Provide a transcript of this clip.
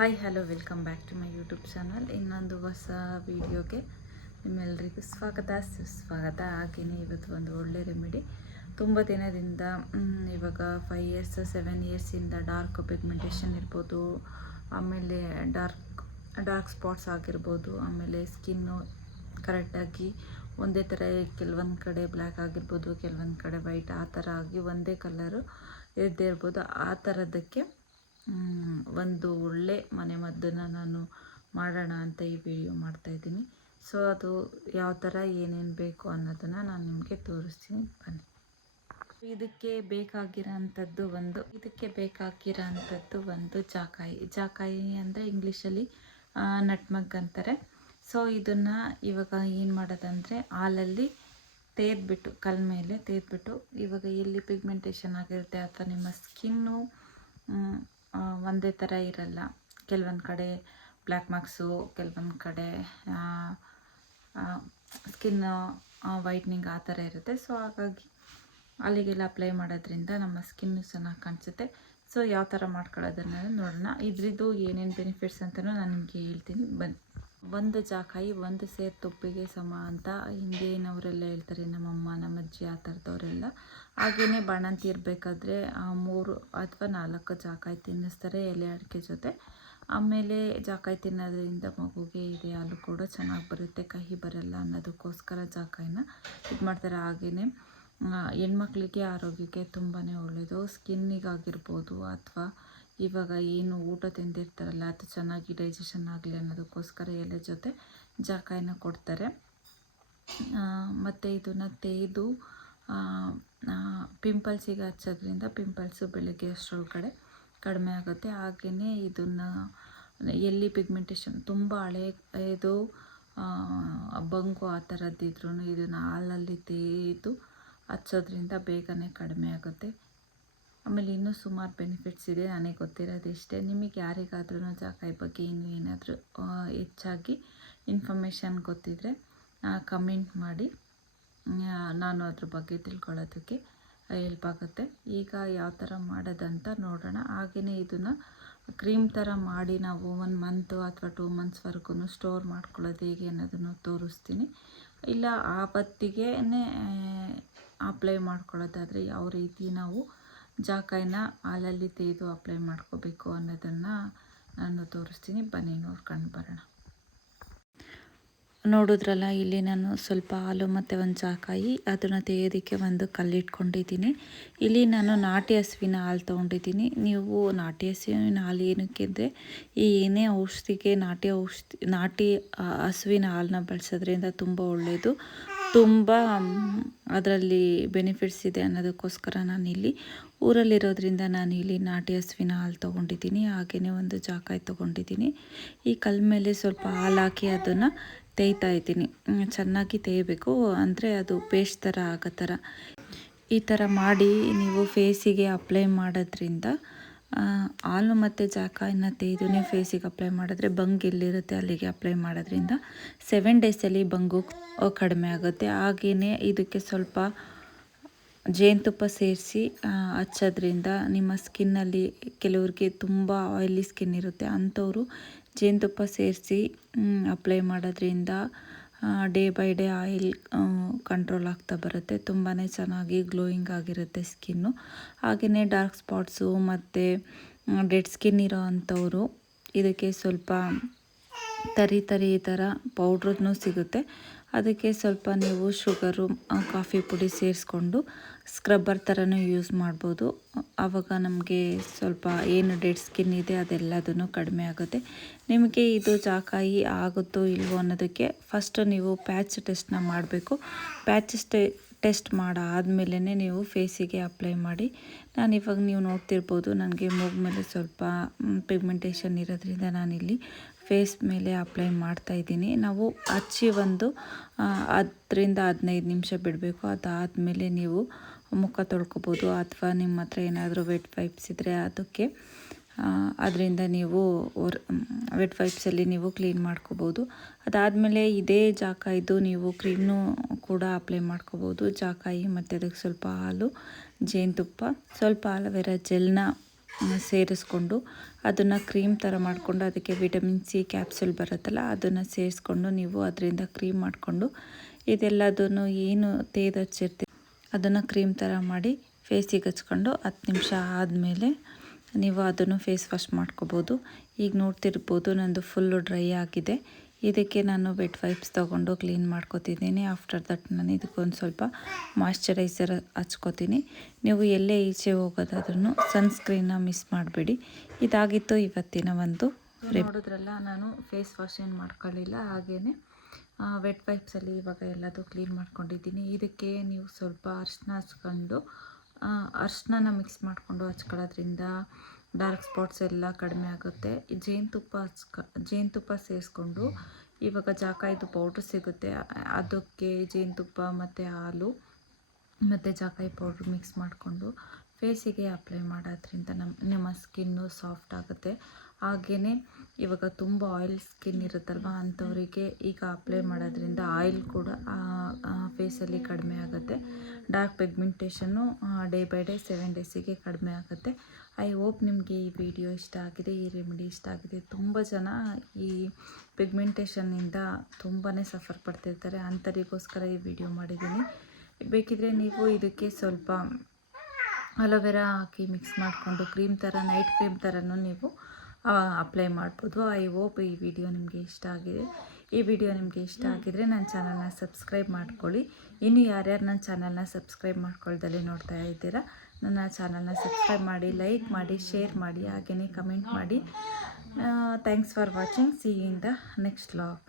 Hi hello welcome back to my YouTube channel ಇನ್ನೊಂದು ಹೊಸ ವೀಡಿಯೋಗೆ ನಿಮ್ಮೆಲ್ಲರಿಗೂ ಸ್ವಾಗತ. ಸುಸ್ವಾಗತ. ಹಾಗೆಯೇ ಇವತ್ತು ಒಂದು ಒಳ್ಳೆ ರೆಮಿಡಿ ತುಂಬ ದಿನದಿಂದ ಇವಾಗ ಫೈವ್ ಇಯರ್ಸ್ ಸೆವೆನ್ ಇಯರ್ಸಿಂದ ಡಾರ್ಕ್ ಪಿಗ್ಮೆಂಟೇಷನ್ ಇರ್ಬೋದು ಆಮೇಲೆ ಡಾರ್ಕ್ ಡಾರ್ಕ್ ಸ್ಪಾಟ್ಸ್ ಆಗಿರ್ಬೋದು ಆಮೇಲೆ ಸ್ಕಿನ್ನು ಕರೆಕ್ಟಾಗಿ ಒಂದೇ ಥರ ಕೆಲವೊಂದು ಕಡೆ ಬ್ಲ್ಯಾಕ್ ಆಗಿರ್ಬೋದು ಕೆಲವೊಂದು ಕಡೆ ವೈಟ್ ಆ ಥರ ಆಗಿ ಒಂದೇ ಕಲರು ಇದ್ದೇ ಇರ್ಬೋದು. ಆ ಥರದ್ದಕ್ಕೆ ಮ್, ಒಂದು ಒಳ್ಳೆ ಮನೆಮದ್ದನ್ನು ನಾನು ಮಾಡೋಣ ಅಂತ ಈ ವಿಡಿಯೋ ಮಾಡ್ತಾಯಿದ್ದೀನಿ ಸೊ ಅದು ಯಾವ ಥರ ಏನೇನು ಬೇಕು ಅನ್ನೋದನ್ನು ನಾನು ನಿಮಗೆ ತೋರಿಸ್ತೀನಿ. ಬನ್ನಿ. ಇದಕ್ಕೆ ಬೇಕಾಗಿರೋಂಥದ್ದು ಒಂದು ಇದಕ್ಕೆ ಬೇಕಾಗಿರೋಂಥದ್ದು ಒಂದು ಜಾಕಾಯಿ. ಜಾಕಾಯಿ ಅಂದರೆ ಇಂಗ್ಲೀಷಲ್ಲಿ ನಟ್ಮಗ್ ಅಂತಾರೆ. ಸೊ ಇದನ್ನು ಇವಾಗ ಏನು ಮಾಡೋದಂದರೆ ಹಾಲಲ್ಲಿ ತೇದ್ಬಿಟ್ಟು, ಕಲ್ ಮೇಲೆ ತೇದ್ಬಿಟ್ಟು, ಇವಾಗ ಎಲ್ಲಿ ಪಿಗ್ಮೆಂಟೇಷನ್ ಆಗಿರುತ್ತೆ ಅಥವಾ ನಿಮ್ಮ ಸ್ಕಿನ್ನು ಒಂದೇ ಥರ ಇರಲ್ಲ. ಕೆಲವೊಂದು ಕಡೆ ಬ್ಲ್ಯಾಕ್ ಮಾರ್ಕ್ಸು ಕೆಲವೊಂದು ಕಡೆ ಸ್ಕಿನ್ ವೈಟ್ನಿಂಗ್ ಆ ಥರ ಇರುತ್ತೆ. ಸೊ ಹಾಗಾಗಿ ಅಲ್ಲಿಗೆಲ್ಲ ಅಪ್ಲೈ ಮಾಡೋದ್ರಿಂದ ನಮ್ಮ ಸ್ಕಿನ್ನು ಚೆನ್ನಾಗಿ ಕಾಣಿಸುತ್ತೆ. ಸೊ ಯಾವ ಥರ ಮಾಡ್ಕೊಳ್ಳೋದನ್ನ ನೋಡೋಣ. ಇದ್ರದ್ದು ಏನೇನು ಬೆನಿಫಿಟ್ಸ್ ಅಂತಲೂ ನಾನು ನಿಮಗೆ ಹೇಳ್ತೀನಿ. ಬನ್ನಿ. ಒಂದು ಜಾಕಾಯಿ, ಒಂದು ಸೇರು ತುಪ್ಪಿಗೆ ಸಮ ಅಂತ ಹಿಂದಿನವರೆಲ್ಲ ಹೇಳ್ತಾರೆ, ನಮ್ಮಮ್ಮ ನಮ್ಮ ಅಜ್ಜಿ ಆ ಥರದವರೆಲ್ಲ. ಹಾಗೆಯೇ ಬಾಣಂತಿ ಇರಬೇಕಾದ್ರೆ ಮೂರು ಅಥವಾ ನಾಲ್ಕು ಜಾಕಾಯಿ ತಿನ್ನಿಸ್ತಾರೆ ಎಲೆ ಅಡಿಕೆ ಜೊತೆ. ಆಮೇಲೆ ಜಾಕಾಯಿ ತಿನ್ನೋದ್ರಿಂದ ಮಗುಗೆ ಇದೆ ಹಾಲು ಕೂಡ ಚೆನ್ನಾಗಿ ಬರುತ್ತೆ, ಕಹಿ ಬರಲ್ಲ ಅನ್ನೋದಕ್ಕೋಸ್ಕರ ಜಾಕಾಯಿನ ಇದು ಮಾಡ್ತಾರೆ. ಹಾಗೆಯೇ ಹೆಣ್ಮಕ್ಳಿಗೆ ಆರೋಗ್ಯಕ್ಕೆ ತುಂಬಾ ಒಳ್ಳೆಯದು ಸ್ಕಿನ್ನಿಗಾಗಿರ್ಬೋದು ಅಥವಾ ಇವಾಗ ಏನು ಊಟ ತಿಂದಿರ್ತಾರಲ್ಲ, ಅದು ಚೆನ್ನಾಗಿ ಡೈಜೆಷನ್ ಆಗಲಿ ಅನ್ನೋದಕ್ಕೋಸ್ಕರ ಎಲೆ ಜೊತೆ ಜಾಕಾಯಿನ ಕೊಡ್ತಾರೆ. ಮತ್ತು ಇದನ್ನು ತೇದು ಪಿಂಪಲ್ಸಿಗೆ ಹಚ್ಚೋದ್ರಿಂದ ಪಿಂಪಲ್ಸು ಬೆಳಗ್ಗೆ ಅಷ್ಟರೊಳಗಡೆ ಕಡಿಮೆ ಆಗುತ್ತೆ. ಹಾಗೆಯೇ ಇದನ್ನು, ಎಲ್ಲಿ ಪಿಗ್ಮೆಂಟೇಷನ್ ತುಂಬ ಹಳೆ, ಇದು ಬಂಕು ಆ ಥರದ್ದಿದ್ರೂ ಇದನ್ನು ಹಾಲಲ್ಲಿ ತೇದು ಹಚ್ಚೋದ್ರಿಂದ ಬೇಗನೆ ಕಡಿಮೆ ಆಗುತ್ತೆ. ಆಮೇಲೆ ಇನ್ನೂ ಸುಮಾರು ಬೆನಿಫಿಟ್ಸ್ ಇದೆ, ನನಗೆ ಗೊತ್ತಿರೋದು ಇಷ್ಟೇ. ನಿಮಗೆ ಯಾರಿಗಾದ್ರೂ ಜಾಕಾಯಿ ಬಗ್ಗೆ ಇನ್ನೂ ಏನಾದರೂ ಹೆಚ್ಚಾಗಿ ಇನ್ಫಾರ್ಮೇಷನ್ ಗೊತ್ತಿದ್ದರೆ ಕಮೆಂಟ್ ಮಾಡಿ. ನಾನು ಅದ್ರ ಬಗ್ಗೆ ತಿಳ್ಕೊಳ್ಳೋದಕ್ಕೆ ಹೆಲ್ಪ್ ಆಗುತ್ತೆ. ಈಗ ಯಾವ ಥರ ಮಾಡೋದಂತ ನೋಡೋಣ. ಹಾಗೆಯೇ ಇದನ್ನು ಕ್ರೀಮ್ ಥರ ಮಾಡಿ ನಾವು ಒನ್ ಮಂತು ಅಥವಾ ಟೂ ಮಂತ್ಸ್ವರೆಗೂ ಸ್ಟೋರ್ ಮಾಡ್ಕೊಳ್ಳೋದು ಹೇಗೆ ಅನ್ನೋದನ್ನು ತೋರಿಸ್ತೀನಿ. ಇಲ್ಲ ಆವತ್ತಿಗೆ ಅಪ್ಲೈ ಮಾಡ್ಕೊಳ್ಳೋದಾದರೆ ಯಾವ ರೀತಿ ನಾವು ಜಾಕಾಯಿನ ಹಾಲಲ್ಲಿ ತೆಗೆದು ಅಪ್ಲೈ ಮಾಡ್ಕೋಬೇಕು ಅನ್ನೋದನ್ನು ನಾನು ತೋರಿಸ್ತೀನಿ. ಬನ್ನಿ ನೋಡ್ಕೊಂಡು ಬರೋಣ. ನೋಡಿದ್ರಲ್ಲ, ಇಲ್ಲಿ ನಾನು ಸ್ವಲ್ಪ ಹಾಲು ಮತ್ತು ಒಂದು ಜಾಕಾಯಿ ಅದನ್ನು ತೆಗೆಯೋದಕ್ಕೆ ಒಂದು ಕಲ್ಲಿಟ್ಕೊಂಡಿದ್ದೀನಿ. ಇಲ್ಲಿ ನಾನು ನಾಟಿ ಹಸುವಿನ ಹಾಲು ತೊಗೊಂಡಿದ್ದೀನಿ. ನೀವು ನಾಟಿ ಹಸುವಿನ ಹಾಲು ಏನಕ್ಕೆ ಅಂದರೆ ಈ ಏನೇ ಔಷಧಿಗೆ ನಾಟಿ ಔಷಧಿ, ನಾಟಿ ಹಸುವಿನ ಹಾಲನ್ನ ಬಳಸೋದ್ರಿಂದ ತುಂಬ ಒಳ್ಳೆಯದು ತುಂಬ, ಅದರಲ್ಲಿ ಬೆನಿಫಿಟ್ಸ್ ಇದೆ ಅನ್ನೋದಕ್ಕೋಸ್ಕರ ನಾನಿಲ್ಲಿ ಊರಲ್ಲಿರೋದ್ರಿಂದ ನಾನು ಇಲ್ಲಿ ನಾಟಿ ಹಸುವಿನ ಹಾಲು ತೊಗೊಂಡಿದ್ದೀನಿ ಹಾಗೆಯೇ ಒಂದು ಜಾಕಾಯಿ ತೊಗೊಂಡಿದ್ದೀನಿ. ಈ ಕಲ್ ಮೇಲೆ ಸ್ವಲ್ಪ ಹಾಲು ಹಾಕಿ ಅದನ್ನು ತೇಯ್ತಾ ಇದ್ದೀನಿ. ಚೆನ್ನಾಗಿ ತೇಯಬೇಕು, ಅಂದರೆ ಅದು ಪೇಸ್ಟ್ ಥರ ಆಗೋ ಥರ ಈ ಥರ ಮಾಡಿ ನೀವು ಫೇಸಿಗೆ ಅಪ್ಲೈ ಮಾಡೋದ್ರಿಂದ ಹಾಲು ಮತ್ತು ಜಾಕಾಯಿನ ತೇದು ನೀವು ಫೇಸಿಗೆ ಅಪ್ಲೈ ಮಾಡಿದ್ರೆ ಬಂಗ್ ಎಲ್ಲಿರುತ್ತೆ ಅಲ್ಲಿಗೆ ಅಪ್ಲೈ ಮಾಡೋದ್ರಿಂದ ಸೆವೆನ್ ಡೇಸಲ್ಲಿ ಬಂಗು ಕಡಿಮೆ ಆಗುತ್ತೆ. ಹಾಗೆಯೇ ಇದಕ್ಕೆ ಸ್ವಲ್ಪ ಜೇನುತುಪ್ಪ ಸೇರಿಸಿ ಹಚ್ಚೋದ್ರಿಂದ ನಿಮ್ಮ ಸ್ಕಿನ್ನಲ್ಲಿ ಕೆಲವ್ರಿಗೆ ತುಂಬ ಆಯಿಲಿ ಸ್ಕಿನ್ ಇರುತ್ತೆ. ಅಂಥವರು ಜೇನುತುಪ್ಪ ಸೇರಿಸಿ ಅಪ್ಲೈ ಮಾಡೋದ್ರಿಂದ day by day oil control ಆಗ್ತಾ ಬರುತ್ತೆ. ತುಂಬಾ ಚೆನ್ನಾಗಿ ಗ್ಲೋಯಿಂಗ್ ಆಗಿರುತ್ತೆ ಸ್ಕಿನ್ನು ಹಾಗೆಯೇ ಡಾರ್ಕ್ ಸ್ಪಾಟ್ಸು ಮತ್ತು ಡೆಡ್ ಸ್ಕಿನ್ ಇರೋ ಅಂಥವರು ಇದಕ್ಕೆ ಸ್ವಲ್ಪ ತರಿ ತರಿ ಈ ಥರ ಪೌಡ್ರದ್ನೂ ಸಿಗುತ್ತೆ. ಅದಕ್ಕೆ ಸ್ವಲ್ಪ ನೀವು ಶುಗರು ಕಾಫಿ ಪುಡಿ ಸೇರಿಸ್ಕೊಂಡು ಸ್ಕ್ರಬ್ಬರ್ ಥರನೂ ಯೂಸ್ ಮಾಡ್ಬೋದು. ಆವಾಗ ನಮಗೆ ಸ್ವಲ್ಪ ಏನು ಡೆಡ್ ಸ್ಕಿನ್ ಇದೆ ಅದೆಲ್ಲದನ್ನು ಕಡಿಮೆ ಆಗುತ್ತೆ. ನಿಮಗೆ ಇದು ಜಾಕಾಯಿ ಆಗುತ್ತೋ ಇಲ್ವೋ ಅನ್ನೋದಕ್ಕೆ ಫಸ್ಟ್ ನೀವು ಪ್ಯಾಚ್ ಟೆಸ್ಟ್ನ ಮಾಡಬೇಕು. ಪ್ಯಾಚ್ ಟೆಸ್ಟ್ ಮಾಡಾದಮೇಲೆ ನೀವು ಫೇಸಿಗೆ ಅಪ್ಲೈ ಮಾಡಿ. ನಾನು ಇವಾಗ ನೀವು ನೋಡ್ತಿರ್ಬೋದು, ನನಗೆ ಮೂಗ್ ಮೇಲೆ ಸ್ವಲ್ಪ ಪಿಗ್ಮೆಂಟೇಷನ್ ಇರೋದ್ರಿಂದ ನಾನಿಲ್ಲಿ ಫೇಸ್ ಮೇಲೆ ಅಪ್ಲೈ ಮಾಡ್ತಾ ಇದ್ದೀನಿ. ನಾವು ಹಚ್ಚಿ ಒಂದು ಹತ್ತರಿಂದ ಹದಿನೈದು ನಿಮಿಷ ಬಿಡಬೇಕು. ಅದಾದಮೇಲೆ ನೀವು ಮುಖ ತೊಳ್ಕೊಬೋದು ಅಥವಾ ನಿಮ್ಮ ಹತ್ರ ಏನಾದರೂ ವೆಟ್ ಪೈಪ್ಸ್ ಇದ್ದರೆ ಅದಕ್ಕೆ ಅದರಿಂದ ನೀವು ವೆಟ್ ವೈಪ್ಸಲ್ಲಿ ನೀವು ಕ್ಲೀನ್ ಮಾಡ್ಕೋಬೋದು. ಅದಾದಮೇಲೆ ಇದೇ ಜಾಕಾಯಿದು ನೀವು ಕ್ರೀಮ್ನು ಕೂಡ ಅಪ್ಲೈ ಮಾಡ್ಕೋಬೋದು. ಜಾಕಾಯಿ ಮತ್ತು ಅದಕ್ಕೆ ಸ್ವಲ್ಪ ಹಾಲು, ಜೇನುತುಪ್ಪ, ಸ್ವಲ್ಪ ಅಲೋವೆರಾ ಜೆಲ್ನ ಸೇರಿಸ್ಕೊಂಡು ಅದನ್ನು ಕ್ರೀಮ್ ಥರ ಮಾಡಿಕೊಂಡು ಅದಕ್ಕೆ ವಿಟಮಿನ್ ಸಿ ಕ್ಯಾಪ್ಸೂಲ್ ಬರುತ್ತಲ್ಲ, ಅದನ್ನು ಸೇರಿಸ್ಕೊಂಡು ನೀವು ಅದರಿಂದ ಕ್ರೀಮ್ ಮಾಡಿಕೊಂಡು ಇದೆಲ್ಲದನ್ನು ಏನು ತೇದು ಹಚ್ಚಿರ್ತೀವಿ ಅದನ್ನು ಕ್ರೀಮ್ ಥರ ಮಾಡಿ ಫೇಸಿಗೆ ಹಚ್ಕೊಂಡು ಹತ್ತು ನಿಮಿಷ ಆದಮೇಲೆ ನೀವು ಅದನ್ನು ಫೇಸ್ ವಾಶ್ ಮಾಡ್ಕೋಬೋದು. ಈಗ ನೋಡ್ತಿರ್ಬೋದು ನಂದು ಫುಲ್ಲು ಡ್ರೈ ಆಗಿದೆ. ಇದಕ್ಕೆ ನಾನು ವೆಟ್ ವೈಪ್ಸ್ ತೊಗೊಂಡು ಕ್ಲೀನ್ ಮಾಡ್ಕೋತಿದ್ದೀನಿ. ಆಫ್ಟರ್ ದಟ್ ನಾನು ಇದಕ್ಕೊಂದು ಸ್ವಲ್ಪ ಮಾಯ್ಶ್ಚರೈಸರ್ ಹಚ್ಕೋತೀನಿ. ನೀವು ಎಲ್ಲೇ ಈಚೆ ಹೋಗೋದಾದ್ರೂ ಸನ್ಸ್ಕ್ರೀನ್ನ ಮಿಸ್ ಮಾಡಬೇಡಿ. ಇದಾಗಿತ್ತು ಇವತ್ತಿನ ಒಂದು ನೋಡಿದ್ರಲ್ಲ, ನಾನು ಫೇಸ್ ವಾಶ್ ಏನು ಮಾಡ್ಕೊಳ್ಳಿಲ್ಲ ಹಾಗೆಯೇ ವೆಟ್ ವೈಪ್ಸಲ್ಲಿ ಇವಾಗ ಎಲ್ಲದೂ ಕ್ಲೀನ್ ಮಾಡ್ಕೊಂಡಿದ್ದೀನಿ. ಇದಕ್ಕೆ ನೀವು ಸ್ವಲ್ಪ ಅರ್ಶಿನ ಹಚ್ಕೊಂಡು ಅರ್ಶಿನ ಮಿಕ್ಸ್ ಮಾಡಿಕೊಂಡು ಹಚ್ಕೊಳ್ಳೋದ್ರಿಂದ ಡಾರ್ಕ್ ಸ್ಪಾಟ್ಸ್ ಎಲ್ಲ ಕಡಿಮೆ ಆಗುತ್ತೆ. ಜೇನುತುಪ್ಪ ಹಚ್ಕ ಜೇನುತುಪ್ಪ ಸೇರಿಸ್ಕೊಂಡು ಇವಾಗ ಜಾಕಾಯಿದು ಪೌಡ್ರ್ ಸಿಗುತ್ತೆ. ಅದಕ್ಕೆ ಜೇನುತುಪ್ಪ ಮತ್ತು ಹಾಲು ಮತ್ತು ಜಾಕಾಯಿ ಪೌಡ್ರ್ ಮಿಕ್ಸ್ ಮಾಡಿಕೊಂಡು ಫೇಸಿಗೆ ಅಪ್ಲೈ ಮಾಡೋದ್ರಿಂದ ನಮ್ಮ ನಿಮ್ಮ ಸ್ಕಿನ್ನು ಸಾಫ್ಟ್ ಆಗುತ್ತೆ. ಹಾಗೆಯೇ ಇವಾಗ ತುಂಬ ಆಯಿಲ್ ಸ್ಕಿನ್ ಇರುತ್ತಲ್ವ, ಅಂಥವರಿಗೆ ಈಗ ಅಪ್ಲೈ ಮಾಡೋದ್ರಿಂದ ಆಯಿಲ್ ಕೂಡ ಫೇಸಲ್ಲಿ ಕಡಿಮೆ ಆಗುತ್ತೆ. ಡಾರ್ಕ್ ಪಿಗ್ಮೆಂಟೇಷನ್ನು ಡೇ ಬೈ ಡೇ ಸೆವೆನ್ ಡೇಸಿಗೆ ಕಡಿಮೆ ಆಗುತ್ತೆ. ಐ ಹೋಪ್ ನಿಮಗೆ ಈ ವಿಡಿಯೋ ಇಷ್ಟ ಆಗಿದೆ, ಈ ರೆಮಿಡಿ ಇಷ್ಟ ಆಗಿದೆ. ತುಂಬ ಜನ ಈ ಪಿಗ್ಮೆಂಟೇಷನ್ನಿಂದ ತುಂಬಾ ಸಫರ್ ಪಡ್ತಿರ್ತಾರೆ. ಅಂಥರಿಗೋಸ್ಕರ ಈ ವಿಡಿಯೋ ಮಾಡಿದ್ದೀನಿ. ಬೇಕಿದ್ರೆ ನೀವು ಇದಕ್ಕೆ ಸ್ವಲ್ಪ ಅಲೋವೆರಾ ಹಾಕಿ ಮಿಕ್ಸ್ ಮಾಡಿಕೊಂಡು ಕ್ರೀಮ್ ಥರ ನೈಟ್ ಕ್ರೀಮ್ ಥರನೂ ನೀವು ಅಪ್ಲೈ ಮಾಡ್ಬೋದು. ಐ ಹೋಪ್ ಈ ವಿಡಿಯೋ ನಿಮಗೆ ಇಷ್ಟ ಆಗಿದೆ. ಈ ವಿಡಿಯೋ ನಿಮಗೆ ಇಷ್ಟ ಆಗಿದ್ರೆ ನನ್ನ ಚಾನಲ್ನ ಸಬ್ಸ್ಕ್ರೈಬ್ ಮಾಡ್ಕೊಳ್ಳಿ. ಇನ್ನು ಯಾರ್ಯಾರು ನನ್ನ ಚಾನಲ್ನ ಸಬ್ಸ್ಕ್ರೈಬ್ ಮಾಡ್ಕೊಳ್ದಲ್ಲಿ ನೋಡ್ತಾ ಇದ್ದೀರಾ ನನ್ನ ಚಾನಲ್ನ ಸಬ್ಸ್ಕ್ರೈಬ್ ಮಾಡಿ ಲೈಕ್ ಮಾಡಿ ಶೇರ್ ಮಾಡಿ ಹಾಗೆಯೇ ಕಮೆಂಟ್ ಮಾಡಿ. Thanks for watching see in the next vlog